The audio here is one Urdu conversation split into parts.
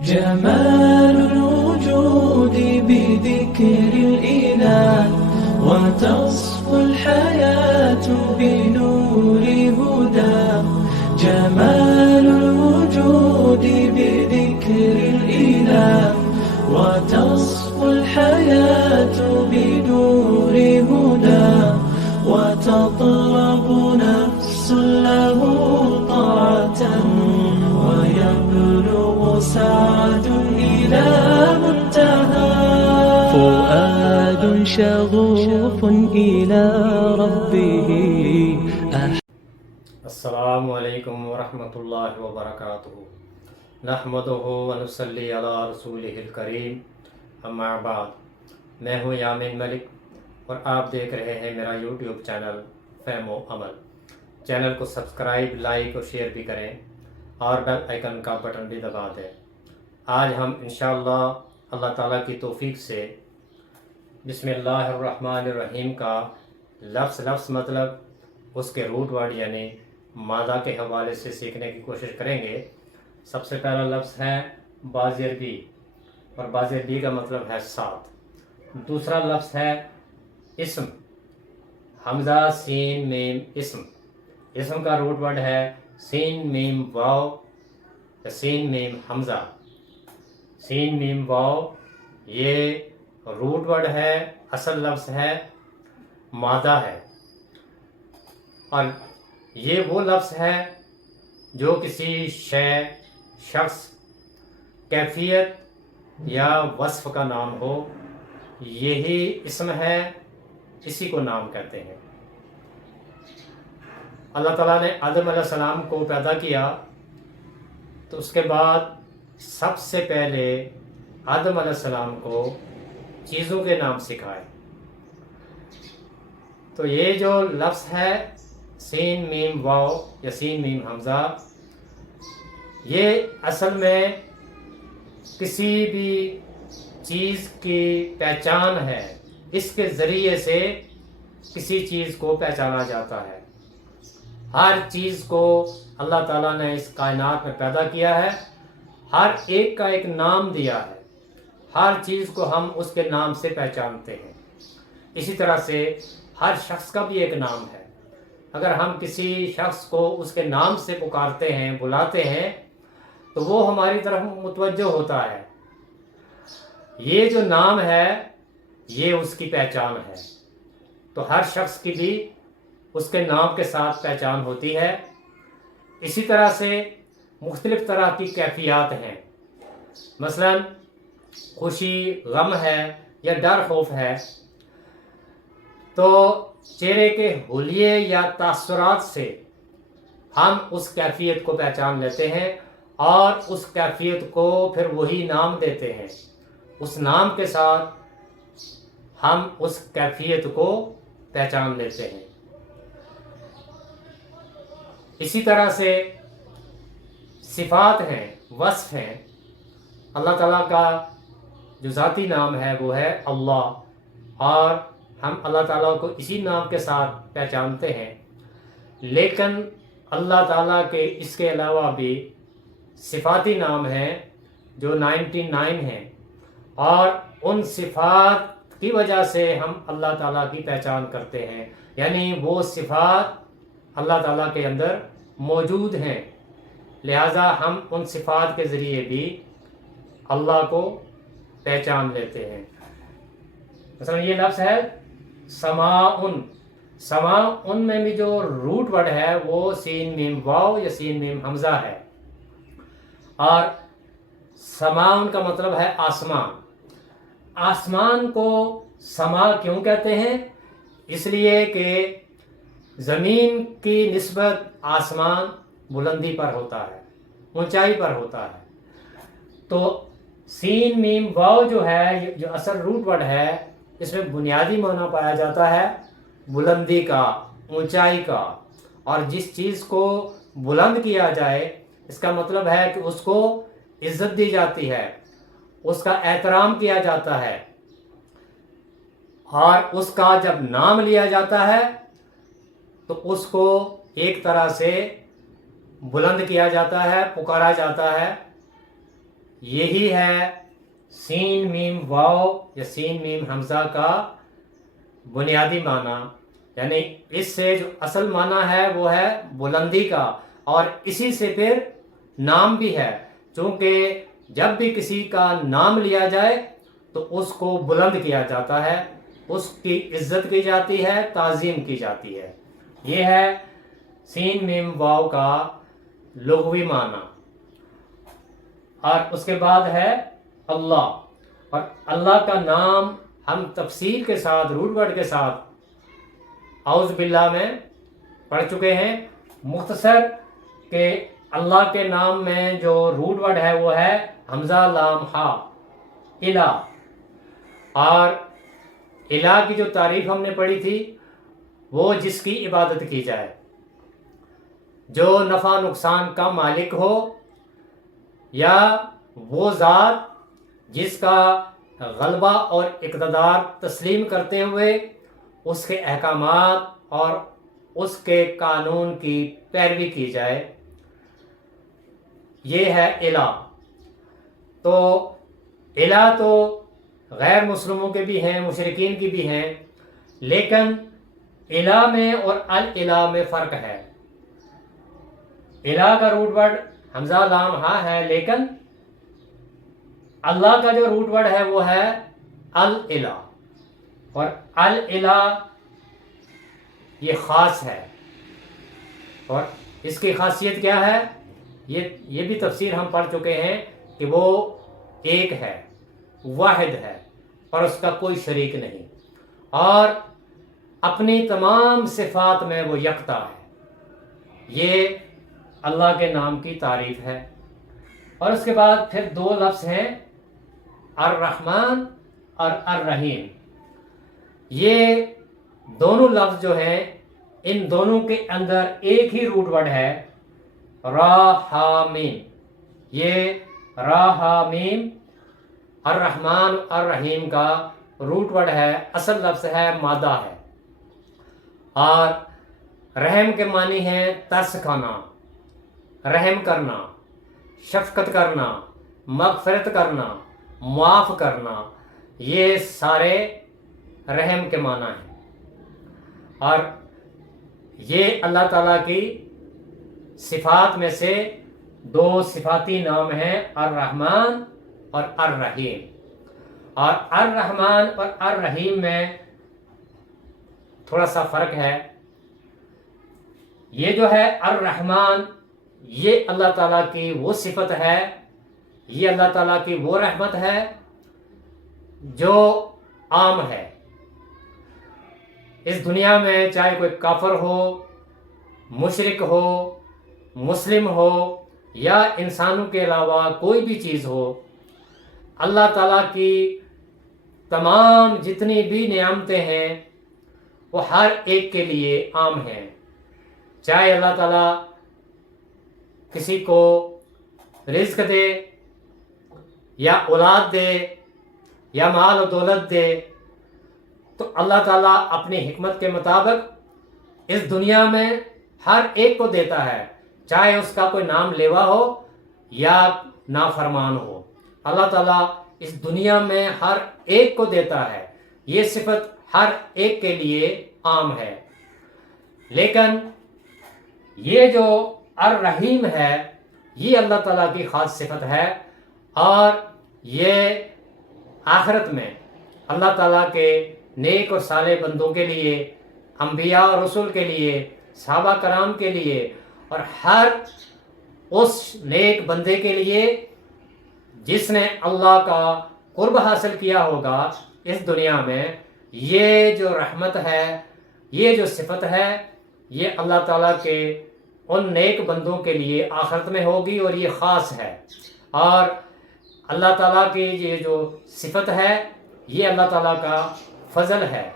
جمال الوجود بذكر الإله وتصفو الحياة بنور هدى. جمال الوجود بذكر الإله وتصفو الحياة بنور هدى. وتطلب نفس له طاعة ويبلغ سعد إلى منتهى. فؤاد شغوف إلى ربه. السلام علیکم ورحمۃ اللہ وبرکاتہ. نحمدہ ونصلی علی رسولہ الکریم. اما بعد. میں ہوں یامین ملک اور آپ دیکھ رہے ہیں میرا یوٹیوب چینل فہم و عمل. چینل کو سبسکرائب، لائک اور شیئر بھی کریں اور بیل آئیکن کا بٹن بھی دبا دیں. آج ہم انشاءاللہ اللہ تعالیٰ کی توفیق سے بسم اللہ الرحمن الرحیم کا لفظ مطلب اس کے روٹ ورڈ یعنی مادہ کے حوالے سے سیکھنے کی کوشش کریں گے. سب سے پہلا لفظ ہے بازرگی، اور بازرگی کا مطلب ہے ساتھ. دوسرا لفظ ہے اسم، حمزہ سین میم اسم. اسم کا روٹ ورڈ ہے سین میم واو یا سین میم حمزہ. سین میم واو یہ روٹ ورڈ ہے، اصل لفظ ہے، مادہ ہے، اور یہ وہ لفظ ہے جو کسی شے، شخص، کیفیت یا وصف کا نام ہو. یہی اسم ہے، اسی کو نام کہتے ہیں. اللہ تعالیٰ نے آدم علیہ السلام کو پیدا کیا تو اس کے بعد سب سے پہلے آدم علیہ السلام کو چیزوں کے نام سکھائے. تو یہ جو لفظ ہے سین میم واو یا سین میم حمزہ، یہ اصل میں کسی بھی چیز کی پہچان ہے. اس کے ذریعے سے کسی چیز کو پہچانا جاتا ہے. ہر چیز کو اللہ تعالیٰ نے اس کائنات میں پیدا کیا ہے، ہر ایک کا ایک نام دیا ہے. ہر چیز کو ہم اس کے نام سے پہچانتے ہیں. اسی طرح سے ہر شخص کا بھی ایک نام ہے. اگر ہم کسی شخص کو اس کے نام سے پکارتے ہیں، بلاتے ہیں، تو وہ ہماری طرف متوجہ ہوتا ہے. یہ جو نام ہے یہ اس کی پہچان ہے. تو ہر شخص کی بھی اس کے نام کے ساتھ پہچان ہوتی ہے. اسی طرح سے مختلف طرح کی کیفیات ہیں. مثلا خوشی، غم ہے یا ڈر، خوف ہے، تو چہرے کے حلیے یا تاثرات سے ہم اس کیفیت کو پہچان لیتے ہیں اور اس کیفیت کو پھر وہی نام دیتے ہیں. اس نام کے ساتھ ہم اس کیفیت کو پہچان لیتے ہیں. اسی طرح سے صفات ہیں، وصف ہیں. اللہ تعالیٰ کا جو ذاتی نام ہے وہ ہے اللہ، اور ہم اللہ تعالیٰ کو اسی نام کے ساتھ پہچانتے ہیں. لیکن اللہ تعالیٰ کے اس کے علاوہ بھی صفاتی نام ہیں جو 99 ہیں، اور ان صفات کی وجہ سے ہم اللہ تعالیٰ کی پہچان کرتے ہیں. یعنی وہ صفات اللہ تعالیٰ کے اندر موجود ہیں، لہذا ہم ان صفات کے ذریعے بھی اللہ کو پہچان لیتے ہیں. مثلا یہ لفظ ہے سماعن. سماعن میں بھی جو روٹ ورڈ ہے وہ سین میم واو یا سین میم حمزہ ہے. اور سماعن کا مطلب ہے آسمان. آسمان کو سما کیوں کہتے ہیں؟ اس لیے کہ زمین کی نسبت آسمان بلندی پر ہوتا ہے، اونچائی پر ہوتا ہے. تو سین میم واو جو ہے، جو اصل روٹ ورڈ ہے، اس میں بنیادی معنی پایا جاتا ہے بلندی کا، اونچائی کا. اور جس چیز کو بلند کیا جائے اس کا مطلب ہے کہ اس کو عزت دی جاتی ہے، اس کا احترام کیا جاتا ہے، اور اس کا جب نام لیا جاتا ہے تو اس کو ایک طرح سے بلند کیا جاتا ہے، پکارا جاتا ہے. یہی ہے سین میم واو یا سین میم حمزہ کا بنیادی معنی، یعنی اس سے جو اصل معنی ہے وہ ہے بلندی کا، اور اسی سے پھر نام بھی ہے، چونکہ جب بھی کسی کا نام لیا جائے تو اس کو بلند کیا جاتا ہے، اس کی عزت کی جاتی ہے، تعظیم کی جاتی ہے۔ یہ ہے سین میم واو کا لغوی معنی۔ اور اس کے بعد ہے اللہ، اور اللہ کا نام ہم تفصیل کے ساتھ روٹ ورڈ کے ساتھ اعوذ باللہ میں پڑھ چکے ہیں۔ مختصر کہ اللہ کے نام میں جو روٹ ورڈ ہے وہ ہے حمزہ لام ہا، الہ۔ اور الہ کی جو تعریف ہم نے پڑھی تھی وہ جس کی عبادت کی جائے، جو نفع نقصان کا مالک ہو، یا وہ ذات جس کا غلبہ اور اقتدار تسلیم کرتے ہوئے اس کے احکامات اور اس کے قانون کی پیروی کی جائے، یہ ہے الہ۔ تو الہ تو غیر مسلموں کے بھی ہیں، مشرکین کی بھی ہیں، لیکن الہ میں اور الہ میں فرق ہے۔ الہ کا روٹ ورڈ حمزہ لام ہا ہے، لیکن اللہ کا جو روٹ ورڈ ہے وہ ہے الہ، اور الہ یہ خاص ہے۔ اور اس کی خاصیت کیا ہے؟ یہ بھی تفسیر ہم پڑھ چکے ہیں کہ وہ ایک ہے، واحد ہے، اور اس کا کوئی شریک نہیں، اور اپنی تمام صفات میں وہ یکتا ہے۔ یہ اللہ کے نام کی تعریف ہے۔ اور اس کے بعد پھر دو لفظ ہیں، الرحمن اور الرحیم۔ یہ دونوں لفظ جو ہیں ان دونوں کے اندر ایک ہی روٹ ورڈ ہے، را ہا میم۔ یہ را ہا میم الرحمن الرحیم کا روٹ ورڈ ہے، اصل لفظ ہے، مادہ ہے، اور رحم کے معنی ہے ترس کھانا، رحم کرنا، شفقت کرنا، مغفرت کرنا، معاف کرنا، یہ سارے رحم کے معنی ہیں۔ اور یہ اللہ تعالیٰ کی صفات میں سے دو صفاتی نام ہیں، الرحمن اور الرحیم۔ اور الرحمن اور الرحیم میں تھوڑا سا فرق ہے۔ یہ جو ہے الرحمن، یہ اللہ تعالیٰ کی وہ صفت ہے، یہ اللہ تعالیٰ کی وہ رحمت ہے جو عام ہے۔ اس دنیا میں چاہے کوئی کافر ہو، مشرک ہو، مسلم ہو، یا انسانوں کے علاوہ کوئی بھی چیز ہو، اللہ تعالیٰ کی تمام جتنی بھی نعمتیں ہیں وہ ہر ایک کے لیے عام ہیں۔ چاہے اللہ تعالیٰ کسی کو رزق دے، یا اولاد دے، یا مال و دولت دے، تو اللہ تعالیٰ اپنی حکمت کے مطابق اس دنیا میں ہر ایک کو دیتا ہے، چاہے اس کا کوئی نام لیوا ہو یا نافرمان ہو۔ اللہ تعالیٰ اس دنیا میں ہر ایک کو دیتا ہے، یہ صفت ہر ایک کے لیے عام ہے۔ لیکن یہ جو الرحیم ہے یہ اللہ تعالیٰ کی خاص صفت ہے، اور یہ آخرت میں اللہ تعالیٰ کے نیک اور صالح بندوں کے لیے، انبیاء اور رسول کے لیے، صحابہ کرام کے لیے، اور ہر اس نیک بندے کے لیے جس نے اللہ کا قرب حاصل کیا ہوگا اس دنیا میں، یہ جو رحمت ہے، یہ جو صفت ہے، یہ اللہ تعالیٰ کے ان نیک بندوں کے لیے آخرت میں ہوگی، اور یہ خاص ہے۔ اور اللہ تعالیٰ کی یہ جو صفت ہے یہ اللہ تعالیٰ کا فضل ہے،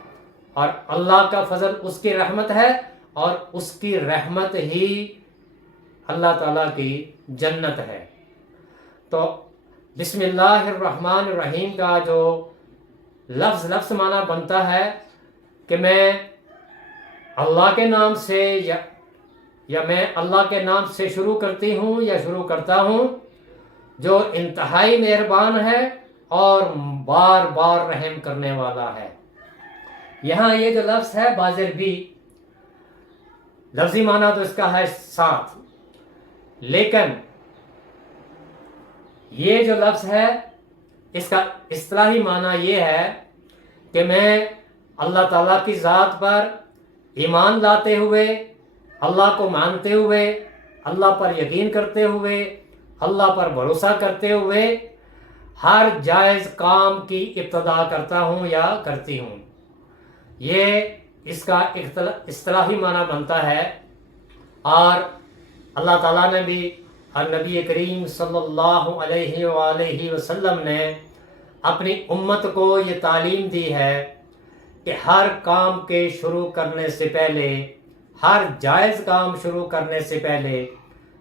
اور اللہ کا فضل اس کی رحمت ہے، اور اس کی رحمت ہی اللہ تعالیٰ کی جنت ہے۔ تو بسم اللہ الرحمن الرحیم کا جو لفظ معنی بنتا ہے کہ میں اللہ کے نام سے یا میں اللہ کے نام سے شروع کرتی ہوں یا شروع کرتا ہوں، جو انتہائی مہربان ہے اور بار بار رحم کرنے والا ہے۔ یہاں یہ جو لفظ ہے بازر بھی، لفظی معنی تو اس کا ہے ساتھ، لیکن یہ جو لفظ ہے اس کا اصطلاحی معنی یہ ہے کہ میں اللہ تعالیٰ کی ذات پر ایمان لاتے ہوئے، اللہ کو مانتے ہوئے، اللہ پر یقین کرتے ہوئے، اللہ پر بھروسہ کرتے ہوئے ہر جائز کام کی ابتدا کرتا ہوں یا کرتی ہوں۔ یہ اس کا اصطلاحی معنی بنتا ہے۔ اور اللہ تعالیٰ نے بھی اور نبی کریم صلی اللہ علیہ وآلہ وسلم نے اپنی امت کو یہ تعلیم دی ہے کہ ہر کام کے شروع کرنے سے پہلے، ہر جائز کام شروع کرنے سے پہلے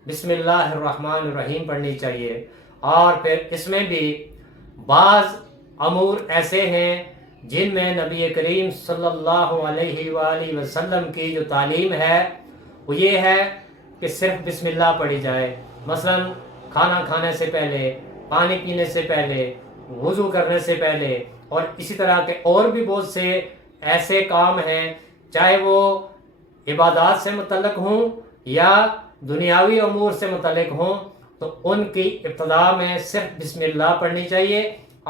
بسم اللہ الرحمن الرحیم پڑھنی چاہیے۔ اور پھر اس میں بھی بعض امور ایسے ہیں جن میں نبی کریم صلی اللہ علیہ وآلہ وسلم کی جو تعلیم ہے وہ یہ ہے کہ صرف بسم اللہ پڑھی جائے۔ مثلا کھانا کھانے سے پہلے، پانی پینے سے پہلے، وضو کرنے سے پہلے، اور اسی طرح کے اور بھی بہت سے ایسے کام ہیں، چاہے وہ عبادات سے متعلق ہوں یا دنیاوی امور سے متعلق ہوں، تو ان کی ابتدا میں صرف بسم اللہ پڑھنی چاہیے۔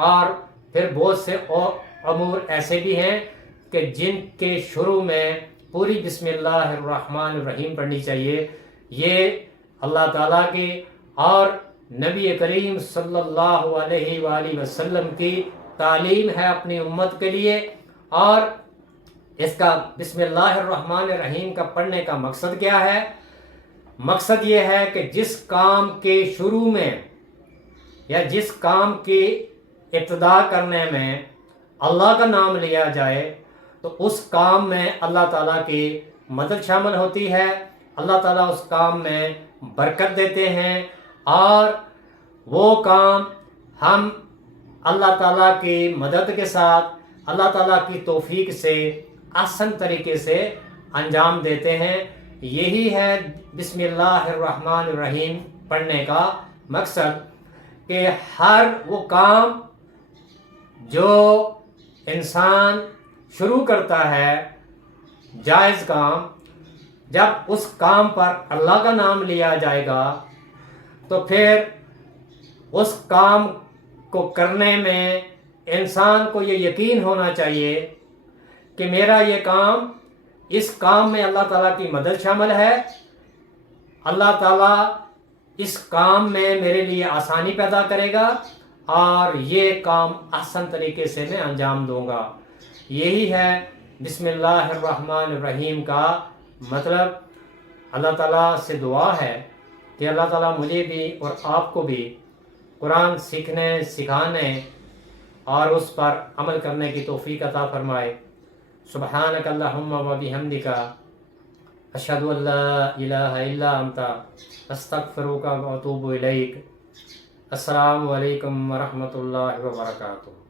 اور پھر بہت سے اور امور ایسے بھی ہیں کہ جن کے شروع میں پوری بسم اللہ الرحمن الرحیم پڑھنی چاہیے۔ یہ اللہ تعالیٰ کی اور نبی کریم صلی اللہ علیہ وآلہ وسلم کی تعلیم ہے اپنی امت کے لیے۔ اور اس کا بسم اللہ الرحمن الرحیم کا پڑھنے کا مقصد کیا ہے؟ مقصد یہ ہے کہ جس کام کے شروع میں یا جس کام کی ابتدا کرنے میں اللہ کا نام لیا جائے تو اس کام میں اللہ تعالیٰ کی مدد شامل ہوتی ہے، اللہ تعالیٰ اس کام میں برکت دیتے ہیں، اور وہ کام ہم اللہ تعالیٰ کی مدد کے ساتھ، اللہ تعالیٰ کی توفیق سے آسان طریقے سے انجام دیتے ہیں۔ یہی ہے بسم اللہ الرحمن الرحیم پڑھنے کا مقصد، کہ ہر وہ کام جو انسان شروع کرتا ہے، جائز کام، جب اس کام پر اللہ کا نام لیا جائے گا تو پھر اس کام کو کرنے میں انسان کو یہ یقین ہونا چاہیے کہ میرا یہ کام، اس کام میں اللہ تعالیٰ کی مدد شامل ہے، اللہ تعالیٰ اس کام میں میرے لیے آسانی پیدا کرے گا اور یہ کام آسان طریقے سے میں انجام دوں گا۔ یہی ہے بسم اللہ الرحمن الرحیم کا مطلب۔ اللہ تعالیٰ سے دعا ہے کہ اللہ تعالیٰ مجھے بھی اور آپ کو بھی قرآن سیکھنے، سکھانے اور اس پر عمل کرنے کی توفیق عطا فرمائے۔ سبحانک اللہم و بحمدک، اشہد ان لا الہ الا انت، استغفرک و اتوب الیک۔ السلام علیکم ورحمۃ اللہ وبرکاتہ۔